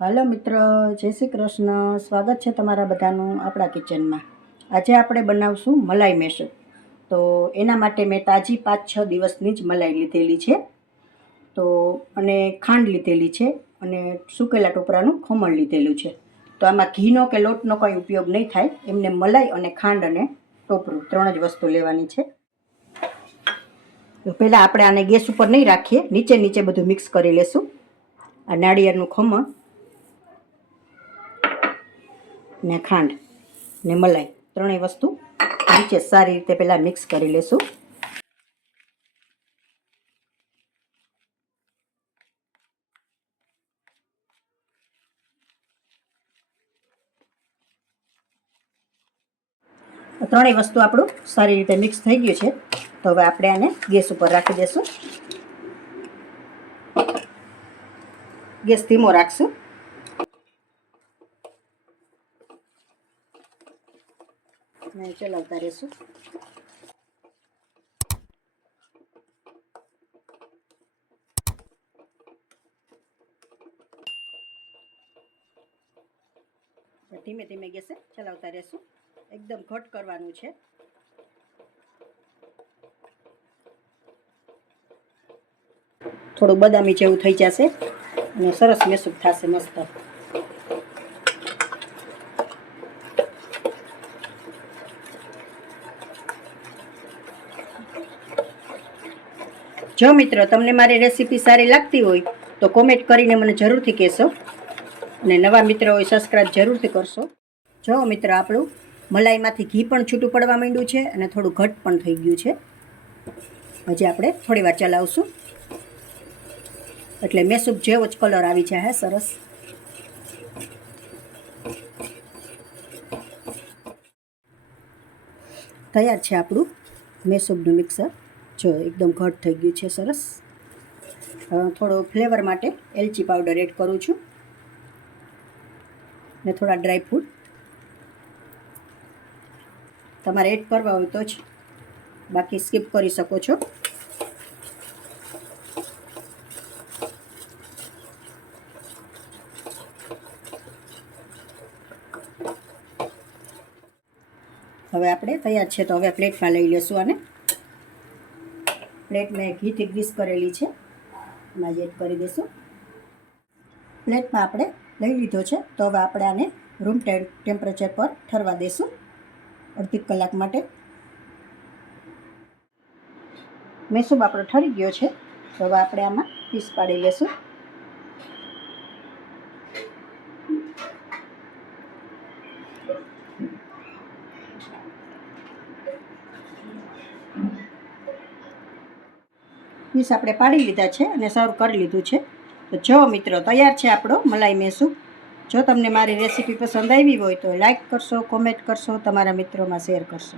હાલો મિત્ર, જય શ્રી કૃષ્ણ. સ્વાગત છે તમારા બધાનું આપણા કિચનમાં. આજે આપણે બનાવશું મલાઈ મેસૂબ. તો એના માટે મેં તાજી 5-6 દિવસની જ મલાઈ લીધેલી છે, તો અને ખાંડ લીધેલી છે અને સૂકેલા ટોપરાનું ખમણ લીધેલું છે. તો આમાં ઘીનો કે લોટનો કોઈ ઉપયોગ નહીં થાય, એમને મલાઈ અને ખાંડ અને ટોપરું 3 જ વસ્તુ લેવાની છે. તો પહેલાં આપણે આને ગેસ ઉપર નહીં રાખીએ, નીચે બધું મિક્સ કરી લેશું. આ નાળિયેરનું ખમણ ને ખાંડ ને મલાઈ 3 વસ્તુ નીચે સારી રીતે પહેલાં મિક્સ કરી લેશું. ત્રણેય વસ્તુ આપણું સારી રીતે મિક્સ થઈ ગયું છે. તો હવે આપણે આને ગેસ ઉપર રાખી દઈશું. ગેસ ધીમો રાખશું. ને ચલાવતા રહેશું. ધીમે ધીમે ગેસે ચલાવતા રહેશું. એકદમ ઘટ કરવાનું છે. થોડું બદામી જેવું થઈ જશે અને સરસ મેસૂબ થશે મસ્ત. જો મિત્રો તમને મારી રેસીપી સારી લાગતી હોય તો કોમેન્ટ કરીને મને જરૂરથી કહેશો, અને નવા મિત્રો હોય સબસ્ક્રાઈબ જરૂરથી કરશો. જો મિત્રો આપણું મલાઈમાંથી ઘી પણ છૂટું પડવા માંડ્યું છે અને થોડું ઘટ પણ થઈ ગયું છે. હજી આપણે થોડી વાર ચલાવશું એટલે મેસૂબ જેવો જ કલર આવી જાય સરસ. તૈયાર છે આપણું મેસૂબનું મિક્સર. જો એકદમ ઘટ થઈ ગયું છે સરસ. થોડો ફ્લેવર માટે એલચી પાવડર એડ કરું છું ને થોડા ડ્રાયફ્રૂટ. તમારે એડ કરવા હોય તો જ, બાકી સ્કીપ કરી શકો છો. હવે આપણે તૈયાર છે, તો હવે પ્લેટમાં લઈ લેશું આને. પ્લેટ મેં ઘીથી ગ્રીસ કરેલી છે, એમાં એડ કરી દઈશું. પ્લેટમાં આપણે લઈ લીધો છે, તો હવે આપણે આને રૂમ ટેમ્પરેચર પર ઠરવા દઈશું અડધી કલાક માટે. મેસૂબ આપણો ઠરી ગયો છે, તો હવે આપણે આમાં પીસ પાડી લેશું. પીસ આપણે પાડી લીધા છે અને સર્વ કરી લીધું છે. તો જો મિત્રો તૈયાર છે આપણો મલાઈ મેસૂબ. જો તમને મારી રેસીપી પસંદ આવી હોય તો લાઈક કરશો, કોમેન્ટ કરશો, તમારા મિત્રોમાં શેર કરશો.